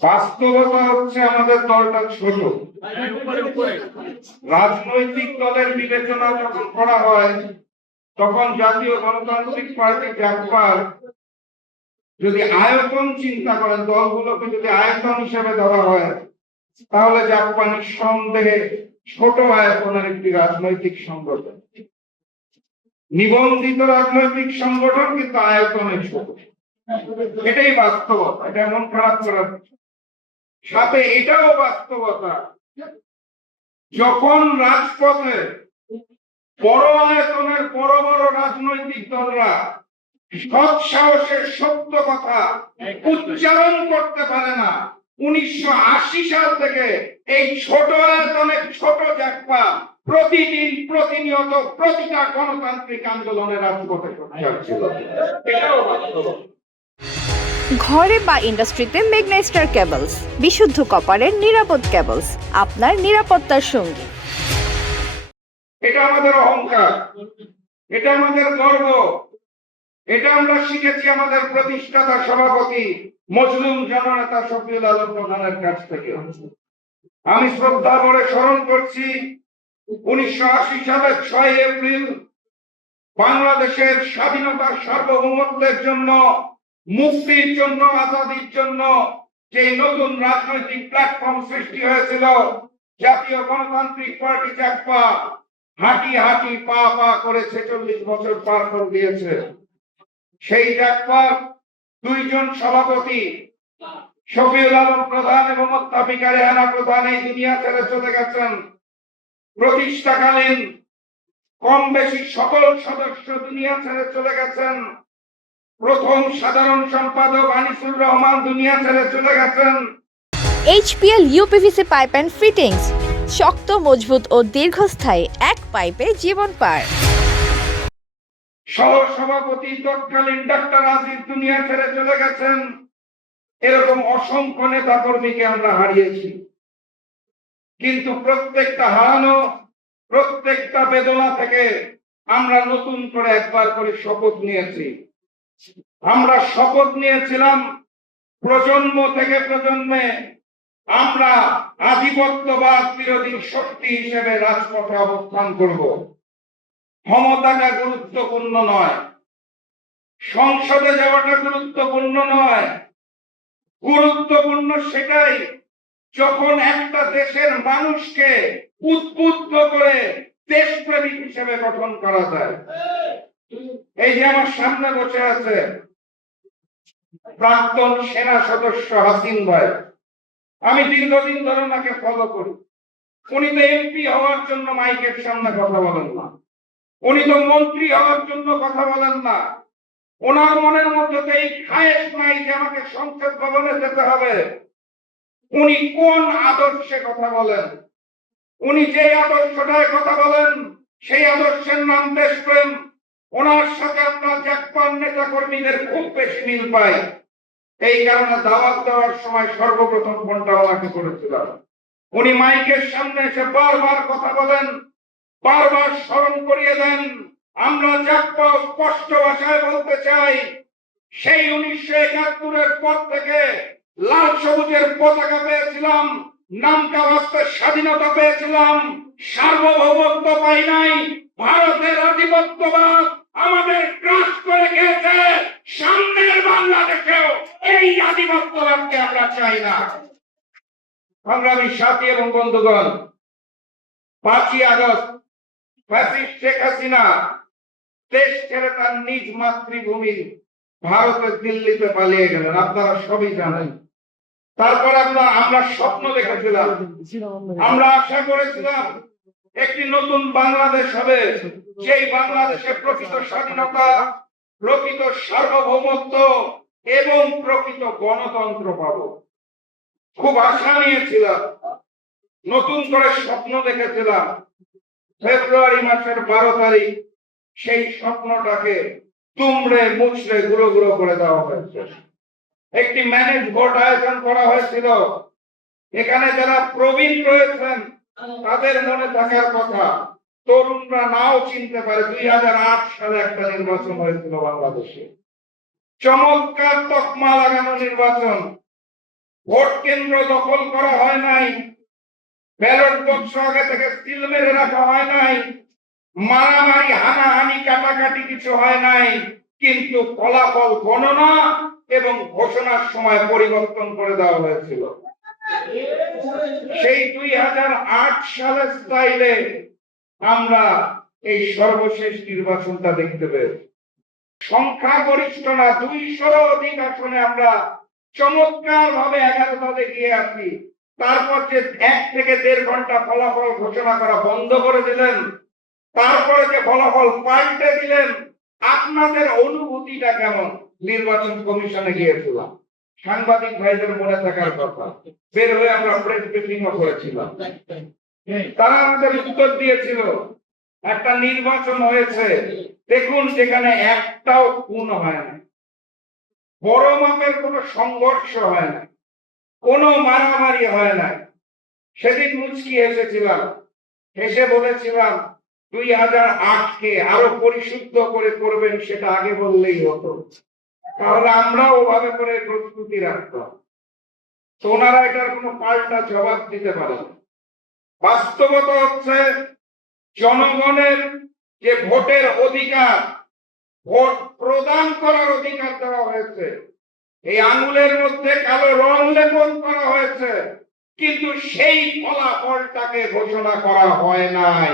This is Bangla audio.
বাস্তবতা হচ্ছে আমাদের দলটা ছোট। রাজনৈতিক দলের বিবেচনা যখন করা হয় তখন জাতীয় গণতান্ত্রিক পার্টি জাকপার যদি আয়তন চিন্তা করেন, দলগুলোকে যদি আয়তন হিসেবে ধরা হয়, তাহলে জাকপা নিঃসন্দেহে ছোট আয়তনের একটি রাজনৈতিক সংগঠন, নিবন্ধিত রাজনৈতিক সংগঠন, কিন্তু আয়তনে ছোট। এটাই বাস্তবতা, এটা মন খারাপ করার সাথে এটাও বাস্তবতা, যখন রাজপথে বড় আয়তনের বড় বড় রাজনৈতিক দলরা সৎ সাহসের সত্য কথা উচ্চারণ করতে পারে না, 1980 সাল থেকে এই ছোট আয়তনের ছোট জাকপা প্রতিদিন প্রতিনিয়ত প্রতিটা গণতান্ত্রিক আন্দোলনের রাজপথে সোচ্চার ছিল। এটাও বাস্তবতা। ঘরে বা ইন্ডাস্ট্রিতে মেঘনা স্টার কেবলস, বিশুদ্ধ কপারের নিরাপদ কেবলস, আপনার নিরাপত্তার সঙ্গী। এটা আমাদের অহংকার, এটা আমাদের গর্ব, এটা আমরা শিখেছি আমাদের প্রতিষ্ঠাতা সভাপতি মজলুম জননেতা শফিউল আলম প্রধানের কাছ থেকে। আমি শ্রদ্ধা ভরে স্মরণ করছি 1980 সালের 6 এপ্রিল বাংলাদেশের স্বাধীনতার সার্বভৌমত্বের জন্য, মুক্তির জন্য, আজাদির জন্য যে নতুন রাজনৈতিক প্ল্যাটফর্ম সৃষ্টি হয়েছিল, জাতীয় গণতান্ত্রিক পার্টি জাকপা হাঁটি হাঁটি পা পা করে 46 বছর পার করে দিয়েছে। সেই জাকপার দুইজন সভাপতি শফিউল আলম প্রধান এবং অধ্যাপিকা রেহানা প্রধান এই দুনিয়া ছেড়ে চলে গেছেন। প্রতিষ্ঠাকালীন কম বেশি সকল সদস্য দুনিয়া ছেড়ে চলে গেছেন। প্রথম সাধারণ সম্পাদক আনিসুর রহমান দুনিয়া ছেড়ে চলে গেছেন। HPL uPVC pipe and fittings, শক্ত, মজবুত ও দীর্ঘস্থায়ী এক পাইপে জীবন পার। সহ সভাপতি তৎকালীন ডাক্তার আজিজ দুনিয়া ছেড়ে চলে গেছেন। এরকম অসংখ্য নেতা কর্মীকে আমরা হারিয়েছি, কিন্তু প্রত্যেকটা হারানো, প্রত্যেকটা বেদনা থেকে আমরা নতুন করে একবার করে শপথ নিয়েছি। আমরা শপথ নিয়েছিলাম প্রজন্ম থেকে প্রজন্মে আমরা আধিপত্যবাদ বিরোধী শক্তি হিসেবে রাজপথে অবস্থান করব। ক্ষমতাটা গুরুত্বপূর্ণ নয়, সংসদে যাওয়াটা গুরুত্বপূর্ণ নয়, গুরুত্বপূর্ণ সেটাই যখন একটা দেশের মানুষকে উদ্বুদ্ধ করে দেশপ্রেমিক হিসেবে গঠন করা যায়। এই যে আমার সামনে বসে আছে প্রাক্তন সেনা সদস্য হাসিন ভাই, আমি দীর্ঘদিন ধরে ওনাকে ফলো করি। উনি তো এমপি হওয়ার জন্য মাইকের সামনে কথা বলেন না, উনি তো মন্ত্রী হওয়ার জন্য কথা বলেন না। ওনার মনের মধ্যে তো এই খায়েশ নাই যে আমাকে সংসদ ভবনে যেতে হবে। উনি কোন আদর্শে কথা বলেন? উনি যে আদর্শটায় কথা বলেন সেই আদর্শের নাম দেশপ্রেম। ওনার সাথে আমরা জাকপার নেতা কর্মীদের খুব বেশি মিল পাই। এই কারণে দাওয়াত দেওয়ার সময় সর্বপ্রথম ফোনটা ওনাকে করেছিলাম। উনি মাইকের সামনে এসে বারবার কথা বলেন, বারবার স্মরণ করিয়ে দেন। আমরা জাকপা স্পষ্ট ভাষায় বলতে চাই, সেই 1971-এর পর থেকে লাল সবুজের পতাকা পেয়েছিলাম, নামটা বাস্তে স্বাধীনতা পেয়েছিলাম, সার্বভৌমত্ব পাই নাই। ভারতের আধিপত্যবাদ আমাদের গ্রাস করে খেয়েছে। সামনের বাংলাদেশেও এই আধিপত্যবাদকে আমরা চাই না। সংগ্রামী সাথী এবং বন্ধুগণ, 5ই আগস্ট ফ্যাসিস্ট শেখ হাসিনা দেশ ছেড়ে তার নিজ মাতৃভূমি ভারতের দিল্লিতে পালিয়ে গেলেন, আপনারা সবই জানেন। তারপর আমরা স্বপ্ন দেখেছিলাম, আমরা আশা করেছিলাম একটি নতুন বাংলাদেশ হবে, সেই বাংলাদেশে প্রকৃত স্বাধীনতা, প্রকৃত সার্বভৌমত্ব এবং প্রকৃত গণতন্ত্র পাবো। খুব আশা নিয়েছিলাম, নতুন করে স্বপ্ন দেখেছিলাম। ফেব্রুয়ারি মাসের 12 তারিখ সেই স্বপ্নটাকে তুমড়ে মুচড়ে গুঁড়ো গুঁড়ো করে দেওয়া হয়েছে। একটি ম্যানেজ ভোট আয়োজন করা হয়েছিল। এখানে যারা প্রবীণ রয়েছেন তাদের মনে থাকার কথা, তরুণরা নাও চিনতে পারে, 2008 সালে একটা নির্বাচন হয়েছিল বাংলাদেশে। চমৎকার তকমা লাগানো নির্বাচন। ভোট কেন্দ্র দখল করা হয় নাই, ব্যালট বক্স আগে থেকে সিল মেরে রাখা হয় নাই, মারামারি হানাহানি কাটাকাটি কিছু হয় নাই, কিন্তু ফলাফল গণনা এবং ঘোষণার সময় পরিবর্তন করে দেওয়া হয়েছিল। সেই 2008 সালের স্টাইলে আমরা এই সর্বশেষ নির্বাচনটা দেখতে পেয়েছি। সংখ্যাগরিষ্ঠ না, 200 অধিক আসনে আমরা চমৎকার ভাবে 11টাতে গিয়ে আছি। তারপর যে 1 থেকে 1.5 ঘন্টা ফলাফল ঘোষণা করা বন্ধ করে দিলেন, তারপরে যে ফলাফল পাল্টে দিলেন, আপনাদের অনুভূতিটা কেমন? নির্বাচন কমিশনে গিয়েছিলাম, সাংবাদিক ভাইদের মনে থাকার কথা, বের হয়ে আমরা প্রেস ব্রিফিংও করেছিলাম। তারা আমাদের উত্তর দিয়েছিল, একটা নির্বাচন হয়েছে, দেখুন যেখানে একটাও খুন হয় না, বড় মাপের কোনো সংঘর্ষ হয় না, কোনো মারামারি হয় না। সেদিন মুচকি হেসেছিলাম, হেসে বলেছিলাম 2008-কে আরো পরিশুদ্ধ করে করবেন, সেটা আগে বললেই হতো, তাহলে আমরা ওভাবে করে প্রস্তুতি রাখতাম। তো ওনারা এটার কোনো পাল্টা জবাব দিতে পারেন। বাস্তবতা হচ্ছে জনগণের যে ভোটের অধিকার, ভোট প্রদান করার অধিকার দেওয়া হয়েছে, এই আঙুলের মধ্যে কালো রং লেপন করা হয়েছে, কিন্তু সেই ফলাফলটাকে ঘোষণা করা হয় নাই।